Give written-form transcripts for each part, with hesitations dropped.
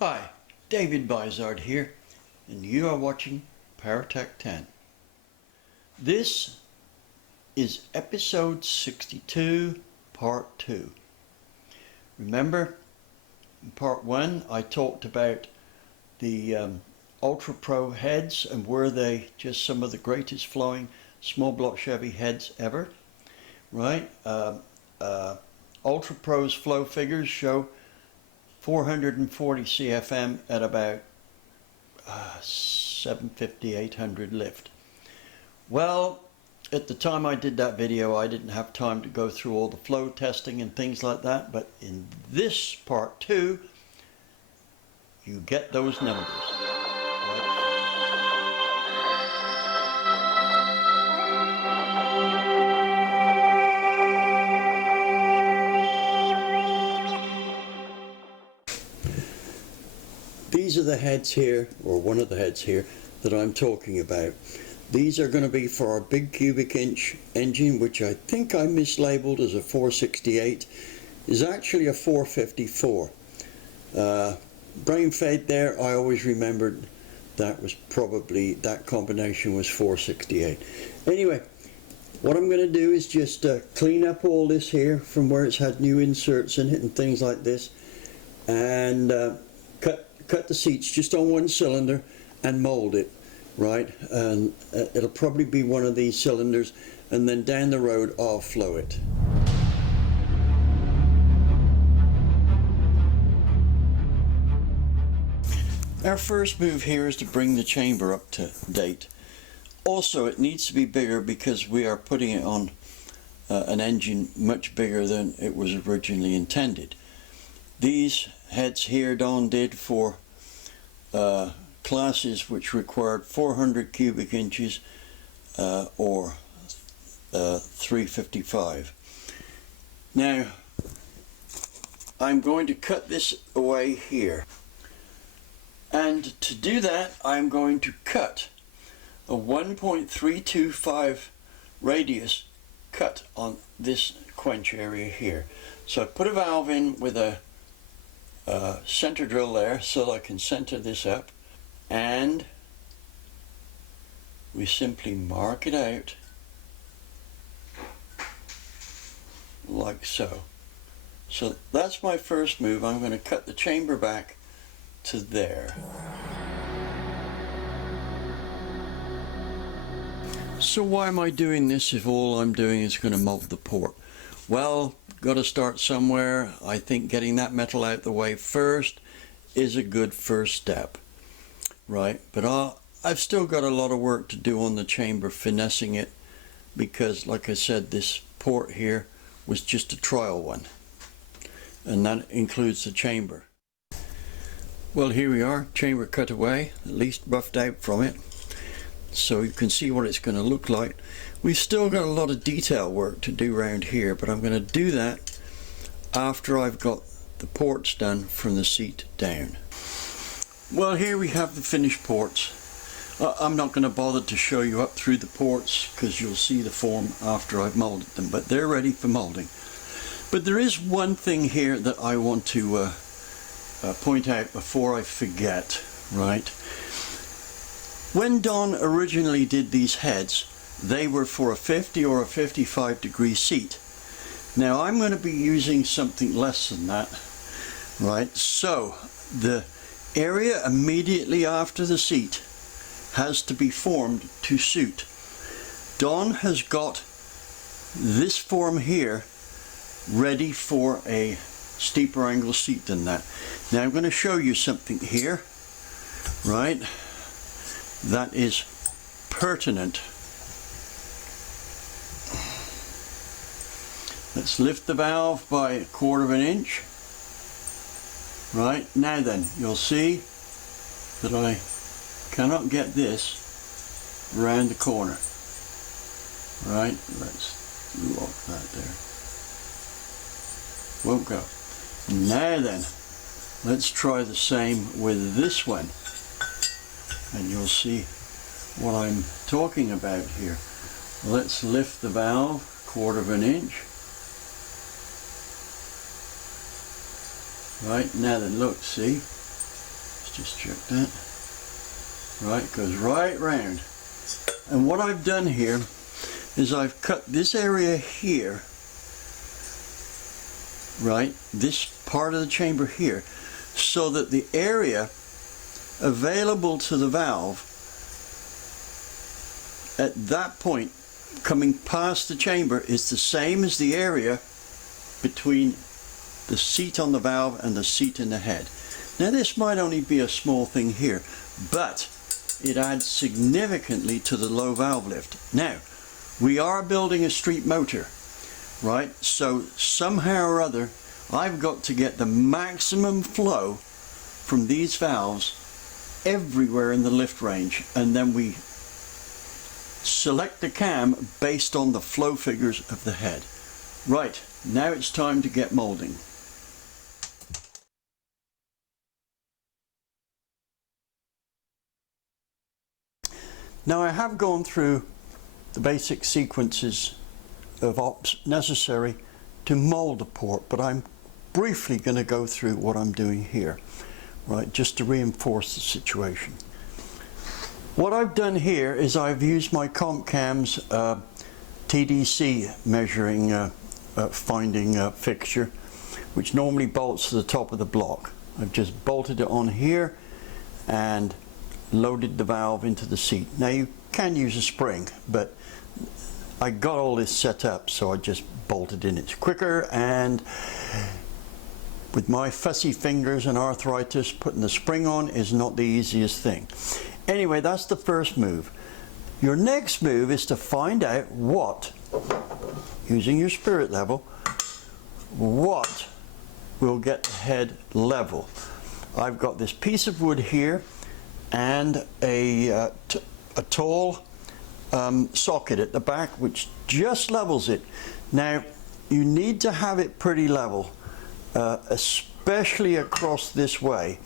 Hi, David Bizard here, and you are watching Powertec 10. This is episode 62, part 2. Remember, in part 1 I talked about the UltraPro heads and were they just some of the greatest flowing small block Chevy heads ever, right? UltraPro's flow figures show 440 CFM at about 750, 800 lift. Well, at the time I did that video, I didn't have time to go through all the flow testing and things like that, but in this part 2, you get those numbers. These are the heads here, or one of the heads here, that I'm talking about. These are going to be for our big cubic inch engine, which I think I mislabeled as a 468, is actually a 454. Brain fade there, I always remembered that was probably, that combination was 468. Anyway, what I'm going to do is just clean up all this here from where it's had new inserts in it and things like this, and cut the seats just on one cylinder and mold it, right? And it'll probably be one of these cylinders, and then down the road I'll flow it. Our first move here is to bring the chamber up to date. Also, it needs to be bigger because we are putting it on an engine much bigger than it was originally intended. These heads here Don did for classes which required 400 cubic inches or 355. Now I'm going to cut this away here, and to do that I'm going to cut a 1.325 radius cut on this quench area here. So I put a valve in with a center drill there so that I can center this up, and we simply mark it out like so. So that's my first move. I'm going to cut the chamber back to there. So why am I doing this if all I'm doing is going to mold the port? Well, got to start somewhere. I think getting that metal out the way first is a good first step, right? But I've still got a lot of work to do on the chamber, finessing it, because like I said, this port here was just a trial one, and that includes the chamber. Well, here we are, chamber cut away, at least roughed out from it, so you can see what it's going to look like. We've still got a lot of detail work to do around here, but I'm going to do that after I've got the ports done from the seat down. Well, here we have the finished ports. I'm not going to bother to show you up through the ports because you'll see the form after I've molded them, but they're ready for molding. But there is one thing here that I want to point out before I forget, right? When Don originally did these heads, they were for a 50 or a 55 degree seat. Now I'm going to be using something less than that, right? So the area immediately after the seat has to be formed to suit. Don has got this form here ready for a steeper angle seat than that. Now I'm going to show you something here, right, that is pertinent. Let's lift the valve by a 1/4 inch. Right, now then, you'll see that I cannot get this around the corner. Right, let's lock that there. Won't go. Now then, let's try the same with this one, and you'll see what I'm talking about here. Let's lift the valve 1/4 inch. Right, now then, look, see, Just check that. Right, goes right round. And what I've done here is I've cut this area here, right, this part of the chamber here, so that the area available to the valve at that point coming past the chamber is the same as the area between the seat on the valve and the seat in the head. Now this might only be a small thing here, but it adds significantly to the low valve lift. Now, we are building a street motor, right? So somehow or other, I've got to get the maximum flow from these valves everywhere in the lift range, and then we select the cam based on the flow figures of the head. Right, now it's time to get molding. Now I have gone through the basic sequences of ops necessary to mold the port, but I'm briefly going to go through what I'm doing here, right, just to reinforce the situation. What I've done here is I've used my comp cam's TDC measuring finding fixture, which normally bolts to the top of the block. I've just bolted it on here and loaded the valve into the seat. Now you can use a spring, but I got all this set up, so I just bolted in. It's quicker, and with my fussy fingers and arthritis, putting the spring on is not the easiest thing. Anyway, that's the first move. Your next move is to find out what, using your spirit level, what will get the head level. I've got this piece of wood here and a tall socket at the back which just levels it. Now you need to have it pretty level, especially across this way,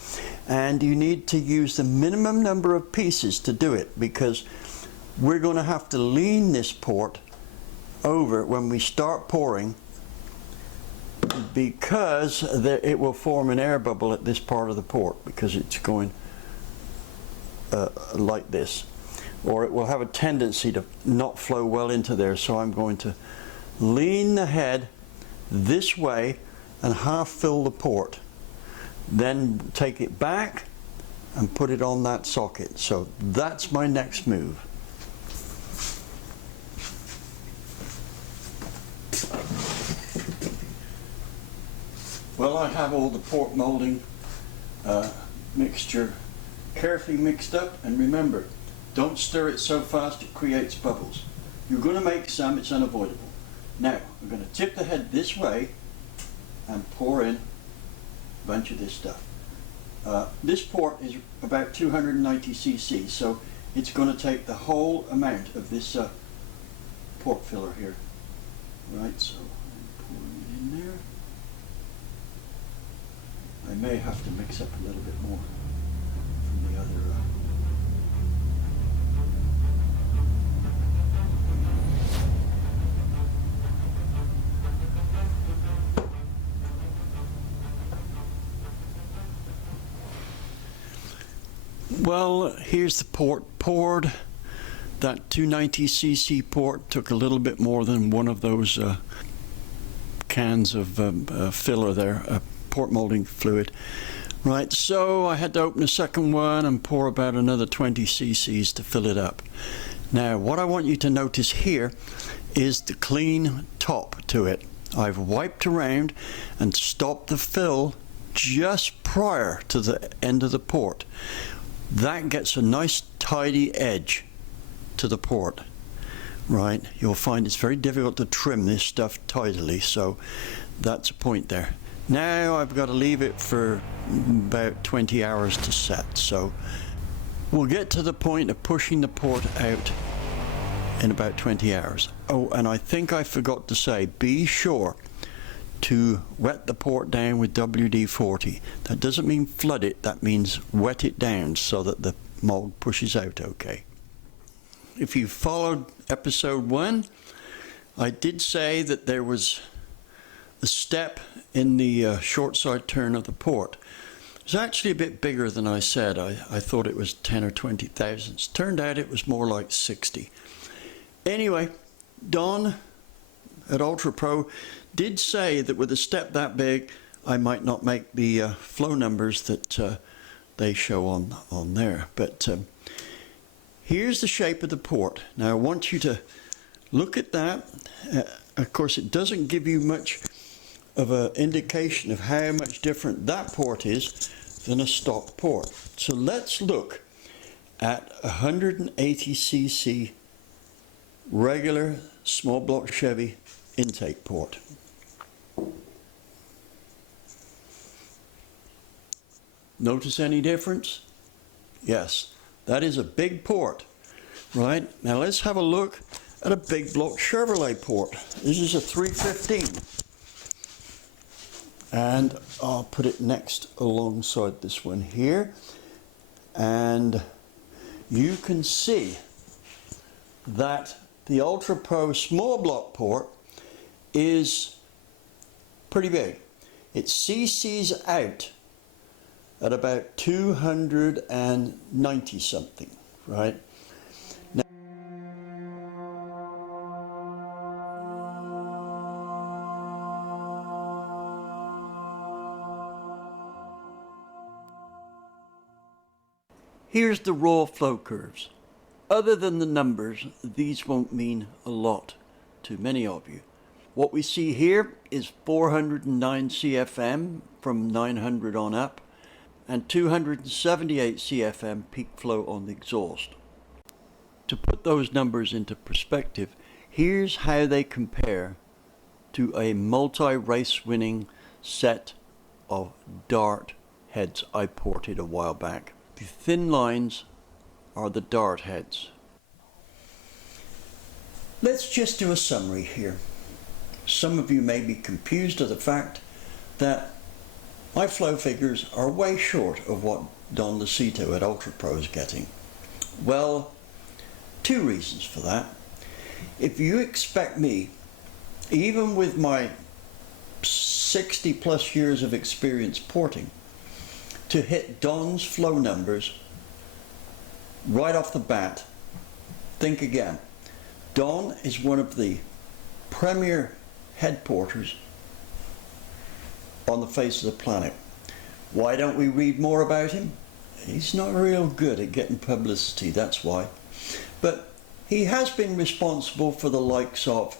and you need to use the minimum number of pieces to do it, because we're going to have to lean this port over when we start pouring, because it will form an air bubble at this part of the port, because it's going like this, or it will have a tendency to not flow well into there. So I'm going to lean the head this way and half fill the port, then take it back and put it on that socket. So that's my next move. Well, I have all the port molding mixture carefully mixed up, and remember, don't stir it so fast it creates bubbles. You're going to make some, it's unavoidable. Now, I'm going to tip the head this way and pour in a bunch of this stuff. This port is about 290 cc, so it's going to take the whole amount of this port filler here. Right, so I'm pouring it in there. I may have to mix up a little bit more from the other Well, here's the port poured. That 290 cc port took a little bit more than one of those cans of filler there, port molding fluid. Right, so I had to open a second one and pour about another 20 cc's to fill it up. Now, what I want you to notice here is the clean top to it. I've wiped around and stopped the fill just prior to the end of the port. That gets a nice tidy edge to the port. Right, you'll find it's very difficult to trim this stuff tidily, so that's a point there. Now I've got to leave it for about 20 hours to set, so we'll get to the point of pushing the port out in about 20 hours. Oh, and I think I forgot to say, be sure to wet the port down with WD-40. That doesn't mean flood it, that means wet it down so that the mold pushes out okay. If you followed episode 1, I did say that there was a step in the short side turn of the port. It's actually a bit bigger than I said. I thought it was 10 or 20 thousandths. Turned out it was more like 60. Anyway, Don at UltraPro did say that with a step that big, I might not make the flow numbers that they show on there. But here's the shape of the port. Now I want you to look at that. Of course, it doesn't give you much of an indication of how much different that port is than a stock port. So let's look at 180cc regular small block Chevy intake port. Notice any difference? Yes, that is a big port, right? Now let's have a look at a big block Chevrolet port. This is a 315. And I'll put it next alongside this one here. And you can see that the UltraPro small block port is pretty big. It CCs out at about 290 something, right? Now, here's the raw flow curves. Other than the numbers, these won't mean a lot to many of you. What we see here is 409 CFM from 900 on up, and 278 CFM peak flow on the exhaust. To put those numbers into perspective, here's how they compare to a multi-race winning set of dart heads I ported a while back. The thin lines are the dart heads. Let's just do a summary here. Some of you may be confused at the fact that my flow figures are way short of what Don Lucito at UltraPro is getting. Well, two reasons for that. If you expect me, even with my 60 plus years of experience porting, to hit Don's flow numbers right off the bat, think again. Don is one of the premier head porters on the face of the planet. Why don't we read more about him? He's not real good at getting publicity, that's why. But he has been responsible for the likes of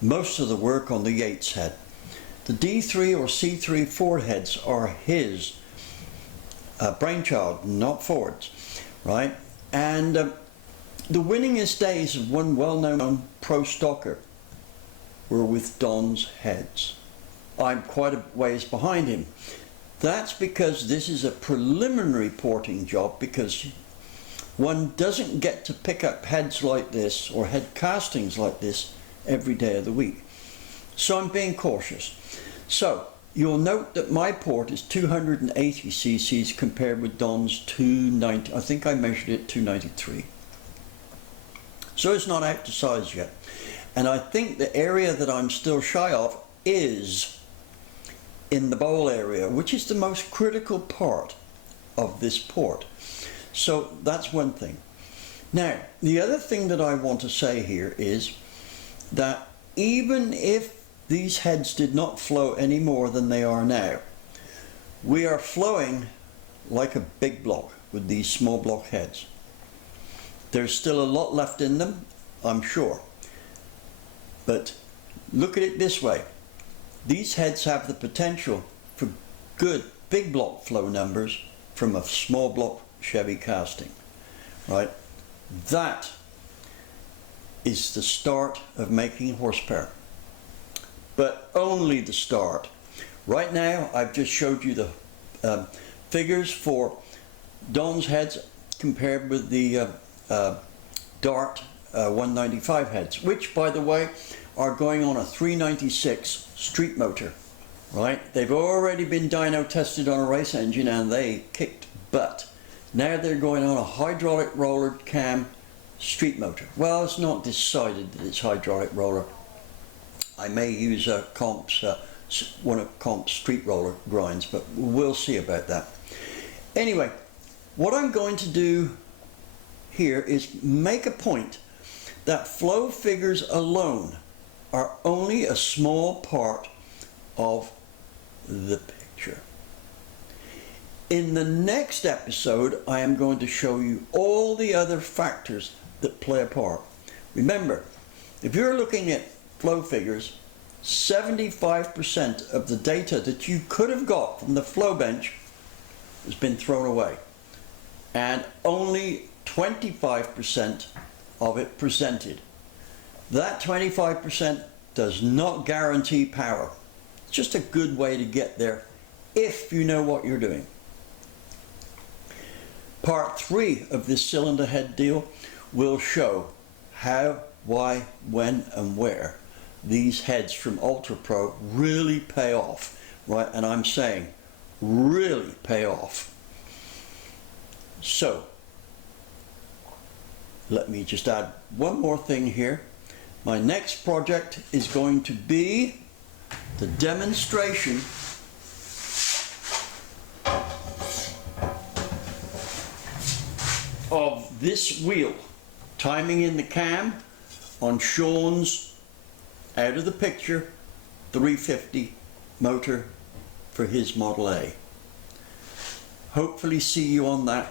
most of the work on the Yates head. The D3 or C3 Ford heads are his brainchild, not Ford's, right? And the winningest days of one well-known pro stocker were with Don's heads. I'm quite a ways behind him. That's because this is a preliminary porting job, because one doesn't get to pick up heads like this or head castings like this every day of the week. So I'm being cautious. So you'll note that my port is 280 cc's compared with Don's 290. I think I measured it 293. So it's not out to size yet. And I think the area that I'm still shy of is in the bowl area, which is the most critical part of this port. So that's one thing. Now, the other thing that I want to say here is that even if these heads did not flow any more than they are now, we are flowing like a big block with these small block heads. There's still a lot left in them, I'm sure. But look at it this way. These heads have the potential for good big block flow numbers from a small block Chevy casting, right? That is the start of making horsepower, but only the start. Right now, I've just showed you the figures for Don's heads compared with the Dart 195 heads, which, by the way, are going on a 396 street motor, right? They've already been dyno tested on a race engine and they kicked butt. Now they're going on a hydraulic roller cam street motor. Well, it's not decided that it's hydraulic roller. I may use a comp's one of Comp's street roller grinds, but we'll see about that. Anyway, what I'm going to do here is make a point that flow figures alone are only a small part of the picture. In the next episode, I am going to show you all the other factors that play a part. Remember, if you're looking at flow figures, 75% of the data that you could have got from the flow bench has been thrown away, and only 25% of it presented. That 25% does not guarantee power. It's just a good way to get there if you know what you're doing. Part 3 of this cylinder head deal will show how, why, when and where these heads from UltraPro really pay off, right? And I'm saying really pay off. So let me just add one more thing here. My next project is going to be the demonstration of this wheel timing in the cam on Sean's out of the picture 350 motor for his Model A. Hopefully see you on that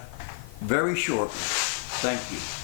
very shortly. Thank you.